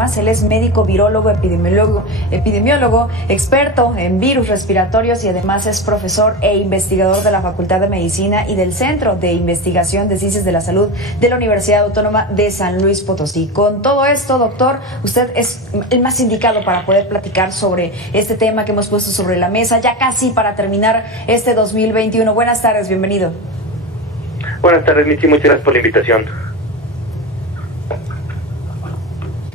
Guaymas. Él es médico, virólogo, epidemiólogo, experto en virus respiratorios y además es profesor e investigador de la Facultad de Medicina y del Centro de Investigación de Ciencias de la Salud de la Universidad Autónoma de San Luis Potosí. Con todo esto, doctor, usted es el más indicado para poder platicar sobre este tema que hemos puesto sobre la mesa, ya casi para terminar este 2021. Buenas tardes, bienvenido. Buenas tardes, Michi, muchas gracias por la invitación.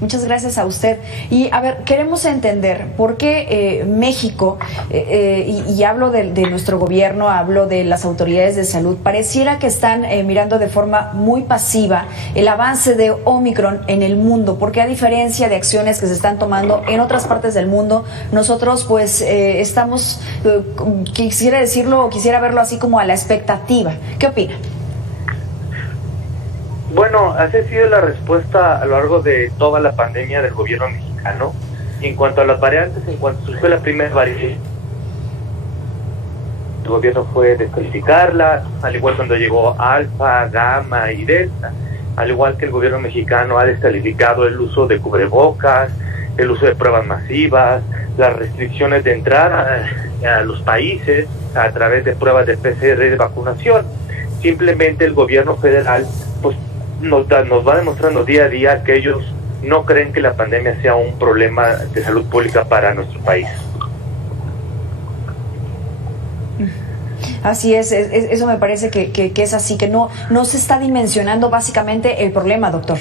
Muchas gracias a usted. Y a ver, queremos entender por qué México, y hablo de nuestro gobierno, hablo de las autoridades de salud, pareciera que están mirando de forma muy pasiva el avance de Omicron en el mundo, porque a diferencia de acciones que se están tomando en otras partes del mundo, nosotros pues estamos, quisiera decirlo o quisiera verlo así como a la expectativa. ¿Qué opina? Bueno, así ha sido la respuesta a lo largo de toda la pandemia del gobierno mexicano. Y en cuanto a las variantes, en cuanto surgió la primera variante, el gobierno fue descalificarla, al igual cuando llegó Alfa, Gamma y Delta, al igual que el gobierno mexicano ha descalificado el uso de cubrebocas, el uso de pruebas masivas, las restricciones de entrada a los países a través de pruebas de PCR y de vacunación. Simplemente el gobierno federal pues nos va demostrando día a día que ellos no creen que la pandemia sea un problema de salud pública para nuestro país. Así es, eso me parece que es así, que no se está dimensionando básicamente el problema, doctor.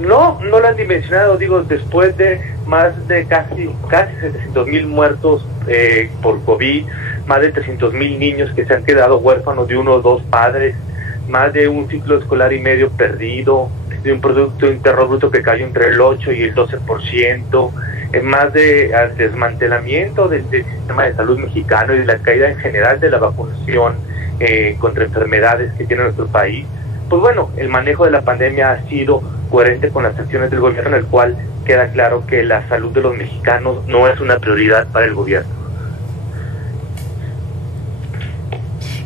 No lo han dimensionado, digo, después de más de casi 700,000 muertos por COVID, más de 300,000 niños que se han quedado huérfanos de uno o dos padres, más de un ciclo escolar y medio perdido, de un Producto Interno Bruto que cayó entre el 8 y el 12%, más de desmantelamiento del sistema de salud mexicano y de la caída en general de la vacunación contra enfermedades que tiene nuestro país. Pues bueno, el manejo de la pandemia ha sido coherente con las acciones del gobierno, en el cual queda claro que la salud de los mexicanos no es una prioridad para el gobierno.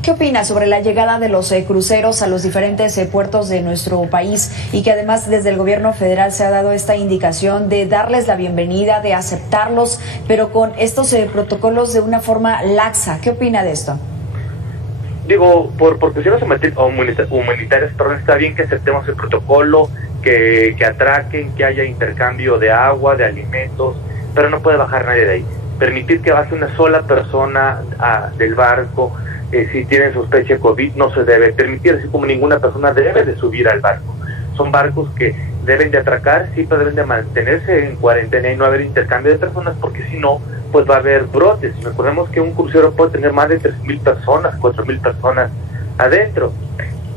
¿Qué opina sobre la llegada de los cruceros a los diferentes puertos de nuestro país y que además desde el gobierno federal se ha dado esta indicación de darles la bienvenida, de aceptarlos, pero con estos protocolos de una forma laxa? ¿Qué opina de esto? Digo, por cuestiones humanitarias, está bien que aceptemos el protocolo, que atraquen, que haya intercambio de agua, de alimentos, pero no puede bajar nadie de ahí. Permitir que baje una sola persona del barco, si tienen sospecha de COVID, no se debe permitir, así como ninguna persona debe de subir al barco. Son barcos que deben de atracar, sí, pero deben de mantenerse en cuarentena y no haber intercambio de personas, porque si no, pues va a haber brotes. Recordemos que un crucero puede tener más de 3,000 personas, 4,000 personas adentro,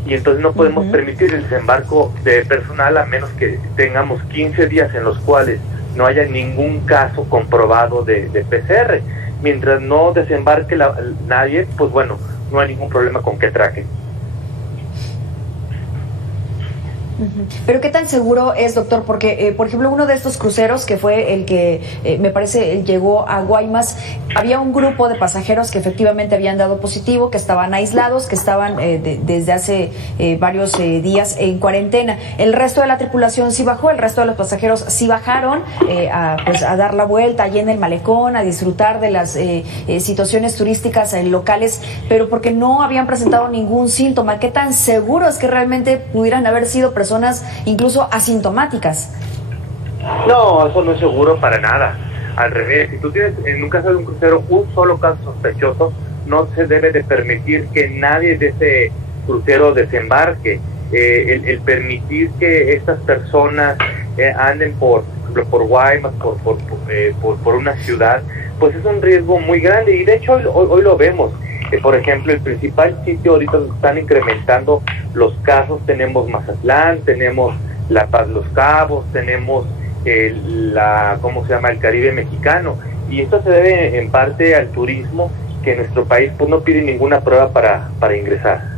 y entonces no podemos permitir el desembarco de personal a menos que tengamos 15 días en los cuales no haya ningún caso comprobado de PCR. Mientras no desembarque nadie, pues bueno, no hay ningún problema con que atraquen. Pero ¿qué tan seguro es, doctor? Porque, por ejemplo, uno de estos cruceros, que fue el que me parece llegó a Guaymas, había un grupo de pasajeros que efectivamente habían dado positivo, que estaban aislados, que estaban desde hace varios días en cuarentena. El resto de la tripulación sí bajó, el resto de los pasajeros sí bajaron a dar la vuelta allí en el malecón, a disfrutar de las situaciones turísticas locales, pero porque no habían presentado ningún síntoma. ¿Qué tan seguro es que realmente pudieran haber sido personas incluso asintomáticas? No, eso no es seguro para nada. Al revés, si tú tienes en un caso de un crucero un solo caso sospechoso, no se debe de permitir que nadie de ese crucero desembarque. El permitir que estas personas anden por Guaymas, por una ciudad, pues es un riesgo muy grande, y de hecho hoy lo vemos. Por ejemplo, el principal sitio ahorita donde están incrementando los casos, tenemos Mazatlán, tenemos La Paz, Los Cabos, tenemos el Caribe mexicano, y esto se debe en parte al turismo, que nuestro país pues no pide ninguna prueba para ingresar.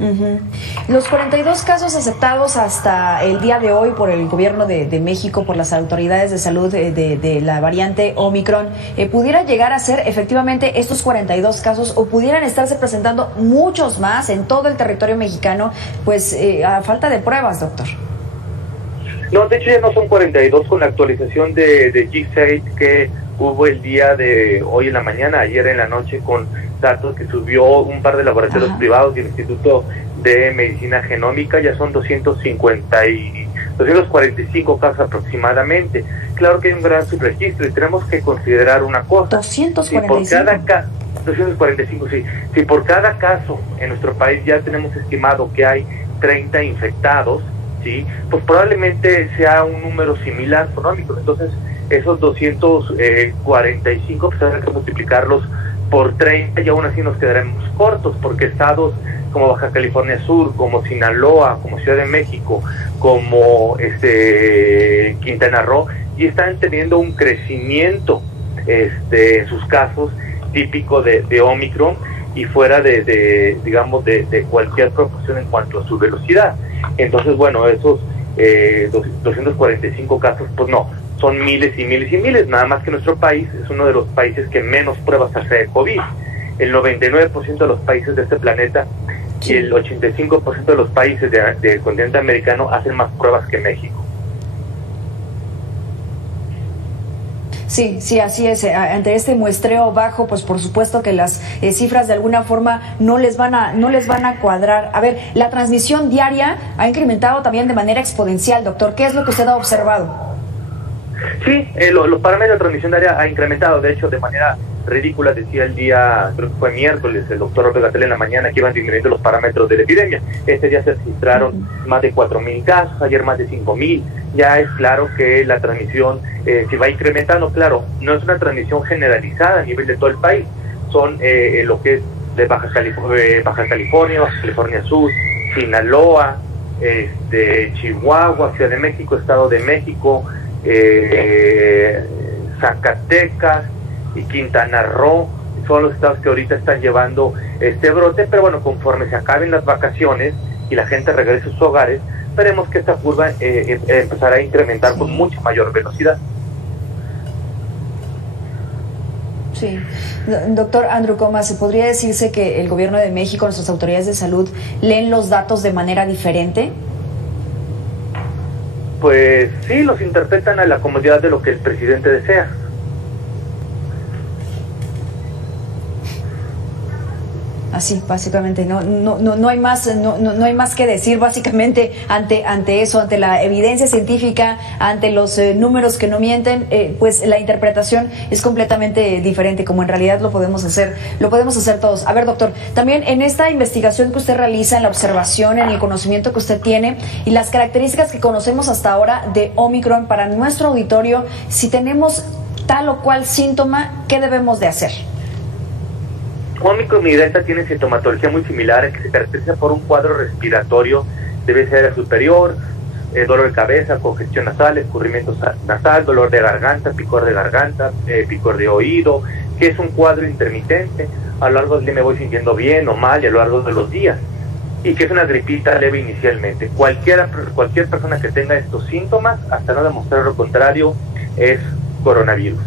Uh-huh. Los 42 casos aceptados hasta el día de hoy por el gobierno de México, por las autoridades de salud de la variante Omicron, ¿pudiera llegar a ser efectivamente estos 42 casos o pudieran estarse presentando muchos más en todo el territorio mexicano, pues a falta de pruebas, doctor? No, de hecho ya no son 42 con la actualización de G6 que hubo el día de hoy en la mañana, ayer en la noche, con datos que subió un par de laboratorios privados del Instituto de Medicina Genómica. Ya son 245 casos aproximadamente. Claro que hay un gran subregistro y tenemos que considerar una cosa. 245, sí. Si por cada caso en nuestro país ya tenemos estimado que hay 30 infectados, ¿sí? Pues probablemente sea un número similar por Omicron. Entonces, esos 245, pues habrá que multiplicarlos por 30 y aún así nos quedaremos cortos, porque estados como Baja California Sur, como Sinaloa, como Ciudad de México, como Quintana Roo, y están teniendo un crecimiento en sus casos típico de Omicron y fuera de cualquier proporción en cuanto a su velocidad. Entonces, bueno, esos 245 casos, pues no, son miles y miles y miles, nada más que nuestro país es uno de los países que menos pruebas hace de COVID. El 99% de los países de este planeta y el 85% de los países del continente americano hacen más pruebas que México. Sí, así es. Ante este muestreo bajo, pues por supuesto que las cifras de alguna forma no les van a cuadrar. A ver, la transmisión diaria ha incrementado también de manera exponencial, doctor. ¿Qué es lo que usted ha observado? Sí, los parámetros de transmisión diaria ha incrementado, de hecho, de manera ridícula. Decía el día, creo que fue miércoles, el doctor López Gatell en la mañana que iban disminuyendo los parámetros de la epidemia. Este día se registraron más de 4,000 casos, ayer más de 5,000. Ya es claro que la transmisión se va incrementando. Claro, no es una transmisión generalizada a nivel de todo el país, son lo que es de Baja California, Baja California Sur, Sinaloa, Chihuahua, Ciudad de México, Estado de México, Zacatecas y Quintana Roo. Son los estados que ahorita están llevando este brote, pero bueno, conforme se acaben las vacaciones y la gente regrese a sus hogares, veremos que esta curva empezará a incrementar con mucha mayor velocidad. Sí. Doctor Andrew Comas, ¿se podría decirse que el gobierno de México, nuestras autoridades de salud, leen los datos de manera diferente? Pues sí, los interpretan a la comodidad de lo que el presidente desea. Así, básicamente, no hay más, no hay más que decir, básicamente, ante eso, ante la evidencia científica, ante los números que no mienten, pues la interpretación es completamente diferente, como en realidad lo podemos hacer todos. A ver, doctor, también en esta investigación que usted realiza, en la observación, en el conocimiento que usted tiene y las características que conocemos hasta ahora de Omicron para nuestro auditorio, si tenemos tal o cual síntoma, ¿qué debemos de hacer? Omicron y Delta tienen sintomatología muy similar, que se caracteriza por un cuadro respiratorio de vía superior, dolor de cabeza, congestión nasal, escurrimiento nasal, dolor de garganta, picor de oído, que es un cuadro intermitente. A lo largo del día me voy sintiendo bien o mal y a lo largo de los días, y que es una gripita leve inicialmente. Cualquier persona que tenga estos síntomas, hasta no demostrar lo contrario, es coronavirus.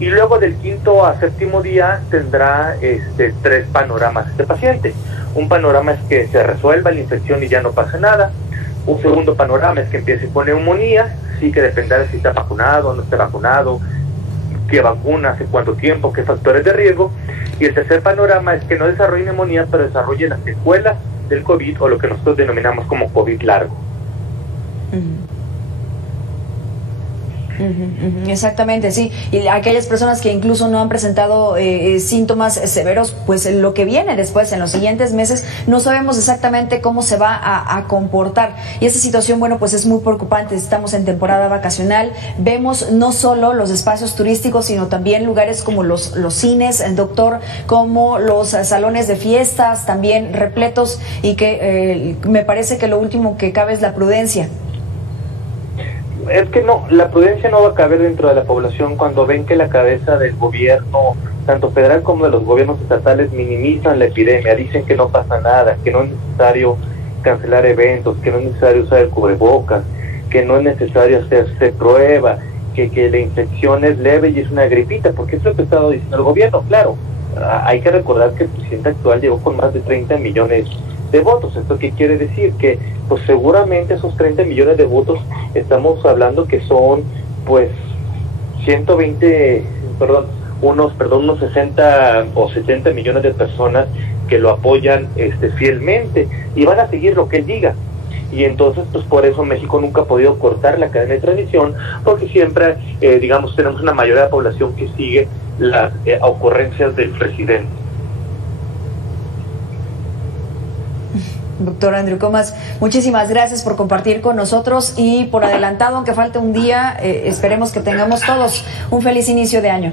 Y luego del quinto a séptimo día tendrá 3 panoramas este paciente. Un panorama es que se resuelva la infección y ya no pasa nada. Un segundo panorama es que empiece con neumonía, sí, que dependerá de si está vacunado o no está vacunado, qué vacuna, hace cuánto tiempo, qué factores de riesgo. Y el tercer panorama es que no desarrolle neumonía, pero desarrolle las secuelas del COVID, o lo que nosotros denominamos como COVID largo. Exactamente, sí. Y aquellas personas que incluso no han presentado síntomas severos, pues lo que viene después, en los siguientes meses, no sabemos exactamente cómo se va a comportar. Y esta situación, bueno, pues es muy preocupante. Estamos en temporada vacacional. Vemos no solo los espacios turísticos, sino también lugares como los cines, el doctor, como los salones de fiestas, también repletos, y que me parece que lo último que cabe es la prudencia. Es que no, la prudencia no va a caber dentro de la población cuando ven que la cabeza del gobierno tanto federal como de los gobiernos estatales, minimizan la epidemia, dicen que no pasa nada, que no es necesario cancelar eventos, que no es necesario usar el cubrebocas, que no es necesario hacerse prueba, que la infección es leve y es una gripita, porque es lo que ha estado diciendo el gobierno. Claro, hay que recordar que el presidente actual llegó con más de 30 millones de votos. ¿Esto qué quiere decir? Que pues seguramente esos 30 millones de votos, estamos hablando que son pues unos 60 o 70 millones de personas que lo apoyan fielmente y van a seguir lo que él diga. Y entonces, pues por eso México nunca ha podido cortar la cadena de transmisión, porque siempre, tenemos una mayoría de población que sigue las ocurrencias del presidente. Doctor Andrew Comas, muchísimas gracias por compartir con nosotros y por adelantado, aunque falte un día, esperemos que tengamos todos un feliz inicio de año.